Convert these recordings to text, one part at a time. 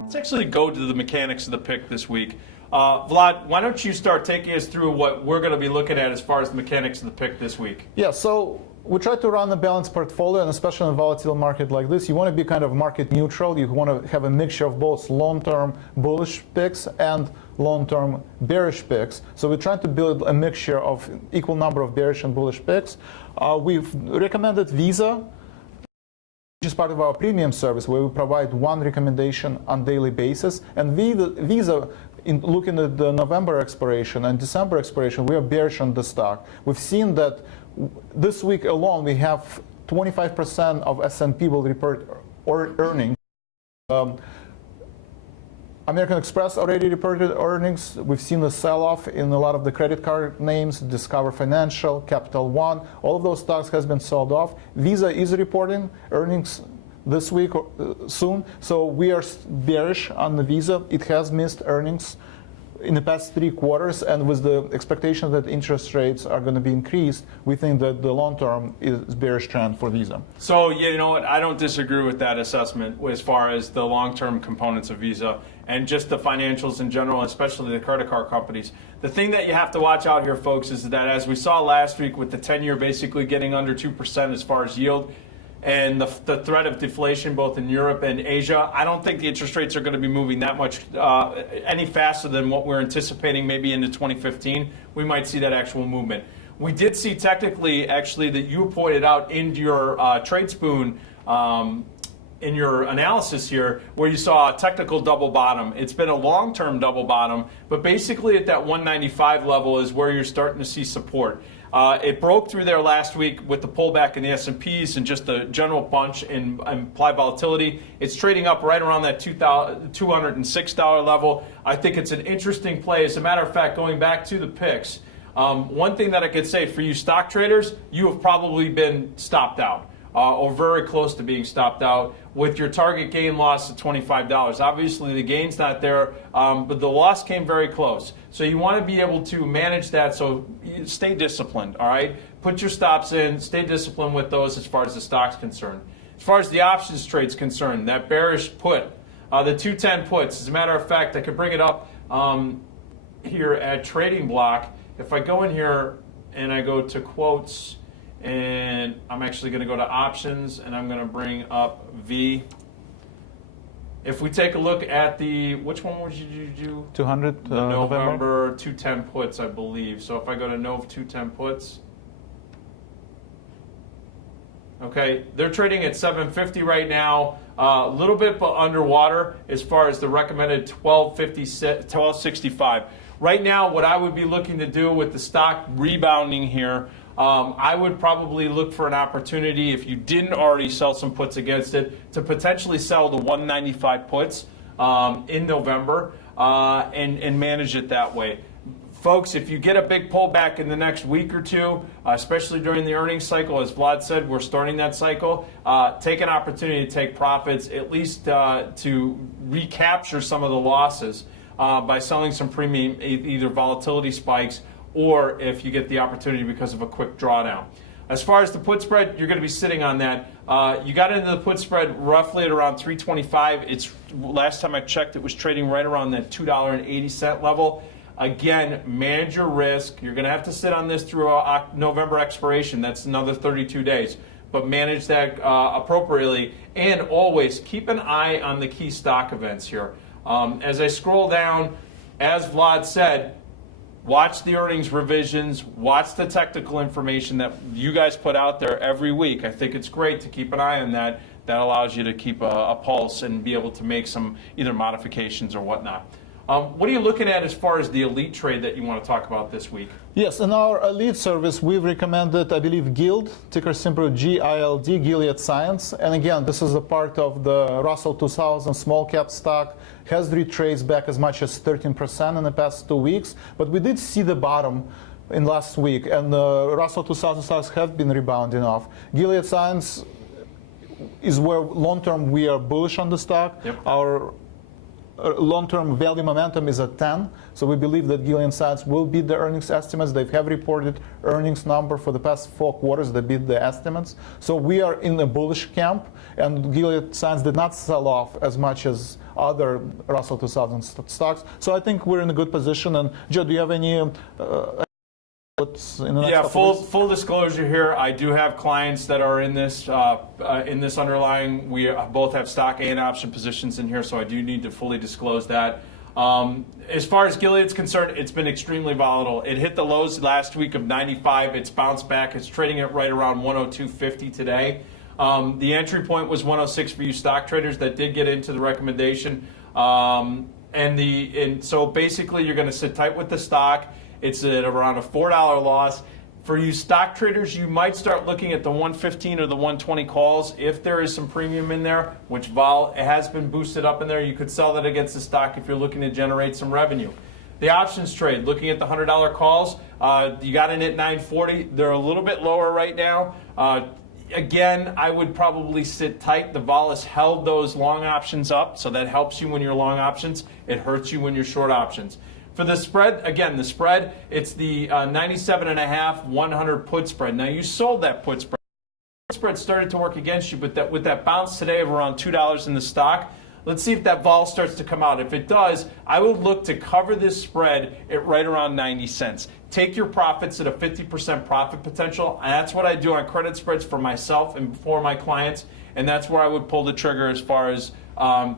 Let's actually go to the mechanics of the pick this week. Vlad, why don't you start taking us through what we're going to be looking at as far as the mechanics of the pick this week? Yeah, so we try to run a balanced portfolio, and especially in a volatile market like this, you want to be kind of market neutral. You want to have a mixture of both long-term bullish picks and long-term bearish picks. So we're trying to build a mixture of equal number of bearish and bullish picks. We've recommended Visa, which is part of our premium service, where we provide one recommendation on daily basis. And Visa, in looking at the November expiration and December expiration, we are bearish on the stock. We've seen that this week alone, we have 25% of S&P will report earnings. American Express already reported earnings. We've seen the sell-off in a lot of the credit card names, Discover Financial, Capital One. All of those stocks has been sold off. Visa is reporting earnings this week or soon. So we are bearish on the Visa. It has missed earnings in the past 3 quarters, and with the expectation that interest rates are going to be increased, we think that the long-term is bearish trend for Visa. So, you know what, I don't disagree with that assessment as far as the long-term components of Visa and just the financials in general, especially the credit card companies. The thing that you have to watch out here, folks, is that as we saw last week with the 10-year basically getting under 2% as far as yield, and the threat of deflation both in Europe and Asia, I don't think the interest rates are going to be moving that much any faster than what we're anticipating maybe into 2015. We might see that actual movement. We did see technically, actually, that you pointed out in your Tradespoon in your analysis here, where you saw a technical double bottom. It's been a long-term double bottom, but basically at that 195 level is where you're starting to see support. It broke through there last week with the pullback in the S&Ps and just the general bunch in implied volatility. It's trading up right around that $206 level. I think it's an interesting play. As a matter of fact, going back to the picks, one thing that I could say for you stock traders, you have probably been stopped out. Or very close to being stopped out with your target gain loss of $25. Obviously, the gain's not there, but the loss came very close. So you want to be able to manage that, so stay disciplined, all right? Put your stops in, stay disciplined with those as far as the stock's concerned. As far as the options trade's concerned, that bearish put, the 210 puts, as a matter of fact, I could bring it up here at Trading Block. If I go in here and I go to quotes, and I'm actually going to go to options, and I'm going to bring up V. If we take a look at the, which one would you do? 200 November 210 puts, I believe. So if I go to Nov 210 puts, okay, they're trading at 750 right now, a little bit underwater as far as the recommended 1265. Right now, what I would be looking to do with the stock rebounding here, I would probably look for an opportunity, if you didn't already sell some puts against it, to potentially sell the 195 puts in November and manage it that way. Folks, if you get a big pullback in the next week or two, especially during the earnings cycle, as Vlad said, we're starting that cycle, take an opportunity to take profits, at least to recapture some of the losses by selling some premium, either volatility spikes or if you get the opportunity because of a quick drawdown. As far as the put spread, you're going to be sitting on that. You got into the put spread roughly at around 325. It's last time I checked, it was trading right around that $2.80 level. Again, manage your risk. You're going to have to sit on this through November expiration. That's another 32 days. But manage that appropriately. And always keep an eye on the key stock events here. As I scroll down, as Vlad said, watch the earnings revisions, watch the technical information that you guys put out there every week. I think it's great to keep an eye on that. That allows you to keep a pulse and be able to make some either modifications or whatnot. What are you looking at as far as the elite trade that you want to talk about this week? Yes, in our elite service, we've recommended, I believe, GILD, ticker symbol GILD, Gilead Sciences. And again, this is a part of the Russell 2000 small cap stock. Has retraced back as much as 13% in the past 2 weeks. But we did see the bottom in last week, and Russell 2000 stocks have been rebounding off. Gilead Sciences is where long-term we are bullish on the stock. Yep. Our long-term value momentum is at 10. So we believe that Gilead Sciences will beat the earnings estimates. They have reported earnings number for the past 4 quarters that beat the estimates. So we are in a bullish camp, and Gilead Sciences did not sell off as much as other Russell 2000 stocks. So I think we're in a good position. And Joe, do you have any what's in the next couple weeks? Full disclosure here. I do have clients that are in this underlying. We both have stock and option positions in here, so I do need to fully disclose that. As far as Gilead's concerned, it's been extremely volatile. It hit the lows last week of 95. It's bounced back. It's trading at right around 102.50 today. The entry point was 106 for you stock traders that did get into the recommendation. And so basically, you're going to sit tight with the stock. It's at around a $4 loss. For you stock traders, you might start looking at the 115 or the 120 calls. If there is some premium in there, which vol has been boosted up in there, you could sell that against the stock if you're looking to generate some revenue. The options trade, looking at the $100 calls, you got in at 940. They're a little bit lower right now. Again, I would probably sit tight. The vol has held those long options up, so that helps you when you're long options. It hurts you when you're short options. For the spread, again, the spread, it's the 97.5 100 put spread. Now, you sold that put spread. Put spread started to work against you, but with that bounce today of around $2 in the stock, let's see if that vol starts to come out. If it does, I would look to cover this spread at right around 90 cents. Take your profits at a 50% profit potential. And that's what I do on credit spreads for myself and for my clients. And that's where I would pull the trigger as far as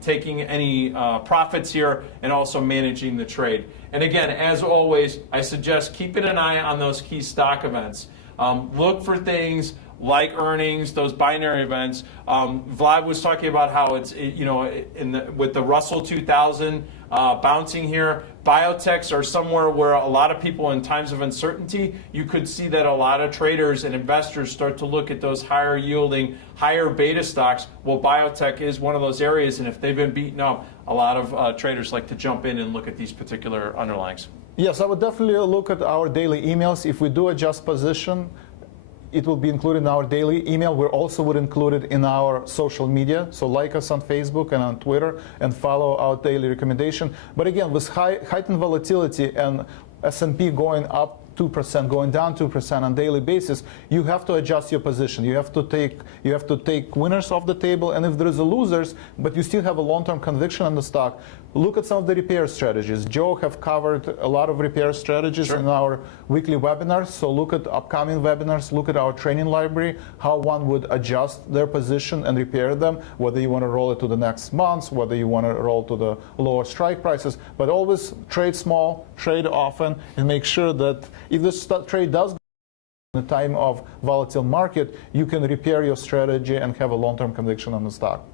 taking any profits here and also managing the trade. And again, as always, I suggest keeping an eye on those key stock events. Look for things like earnings, those binary events. Vlad was talking about how it's, with the Russell 2000 bouncing here, biotechs are somewhere where a lot of people in times of uncertainty, you could see that a lot of traders and investors start to look at those higher yielding, higher beta stocks. Well, biotech is one of those areas, and if they've been beaten up, a lot of traders like to jump in and look at these particular underlyings. Yes, I would definitely look at our daily emails. If we do adjust position, it will be included in our daily email. We also would include it in our social media. So like us on Facebook and on Twitter and follow our daily recommendation. But again, with heightened volatility and S&P going up 2%, going down 2% on daily basis, you have to adjust your position. You have to take winners off the table, and if there is a losers, but you still have a long-term conviction on the stock, look at some of the repair strategies. Joe have covered a lot of repair strategies in our weekly webinars. So look at upcoming webinars, look at our training library, how one would adjust their position and repair them, whether you want to roll it to the next month, whether you want to roll to the lower strike prices. But always trade small, trade often, and make sure that if this trade does go in a time of volatile market, you can repair your strategy and have a long-term conviction on the stock.